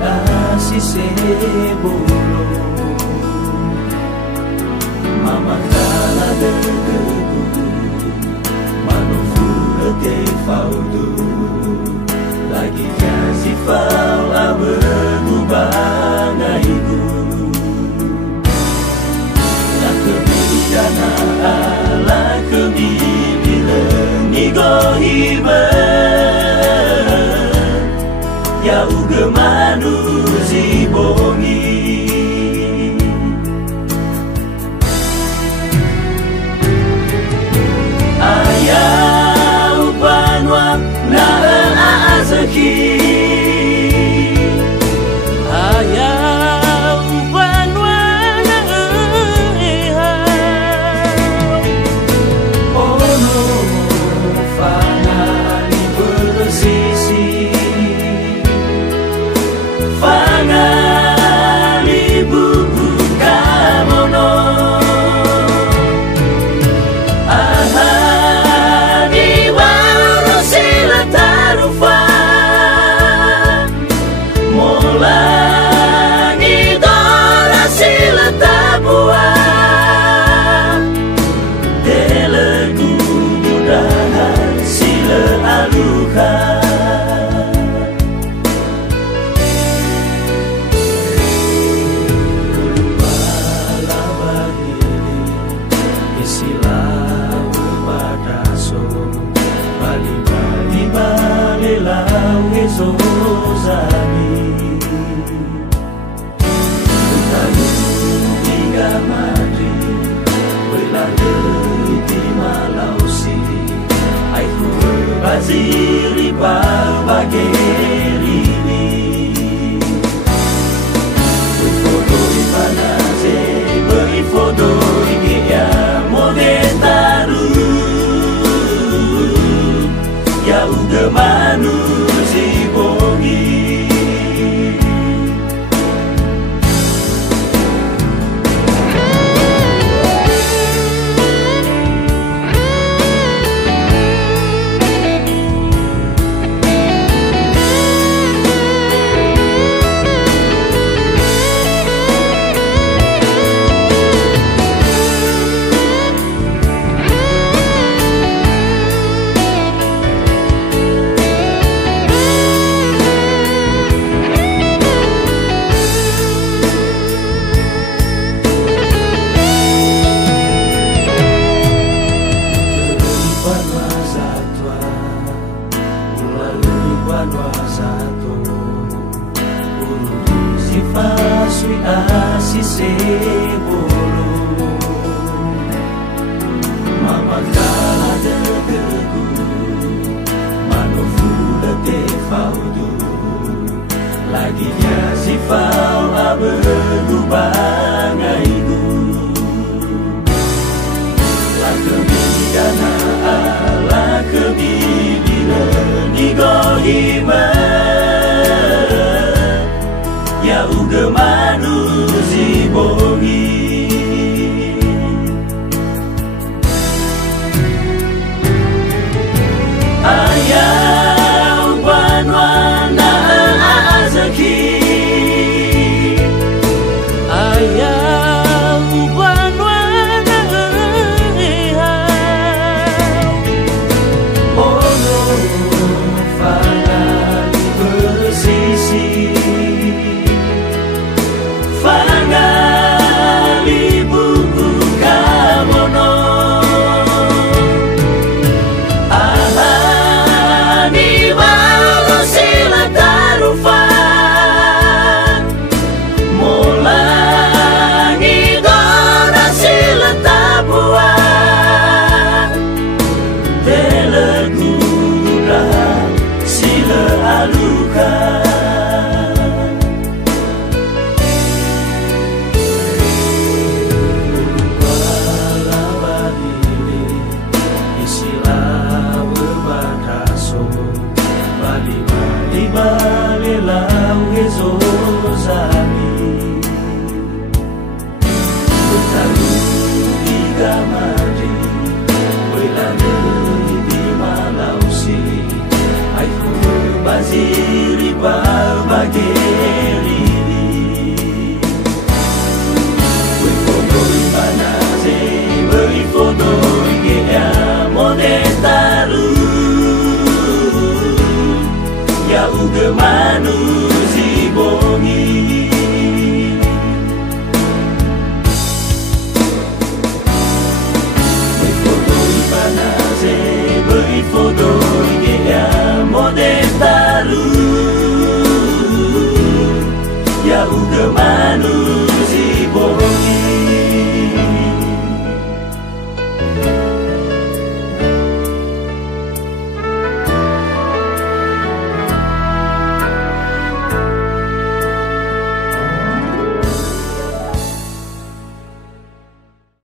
asi sebolo mama kala deku manufura te faudu lagi kasi fau abu bangaiku la kebidana ala kebibila nigohima ya uga manuzi bongi ayah upanwa na azaki ayah upanwa na eha ono fanali bersisi fangali buku kamono ahadi waro sila tarufa molangi dora sila tabua teleku dudahan sila aluka Bazili bageri Ui foto di panaze Ui foto di ya moventaru Ya uga manuzi bongi Sifasui asi sebolo mama kala deku manufura te faudu lagi si fau abu bangaiku la kebidana ala kebibila nigohima ya uga manuzi bongi ayah upanwa na azaki ayah uga manusia bongi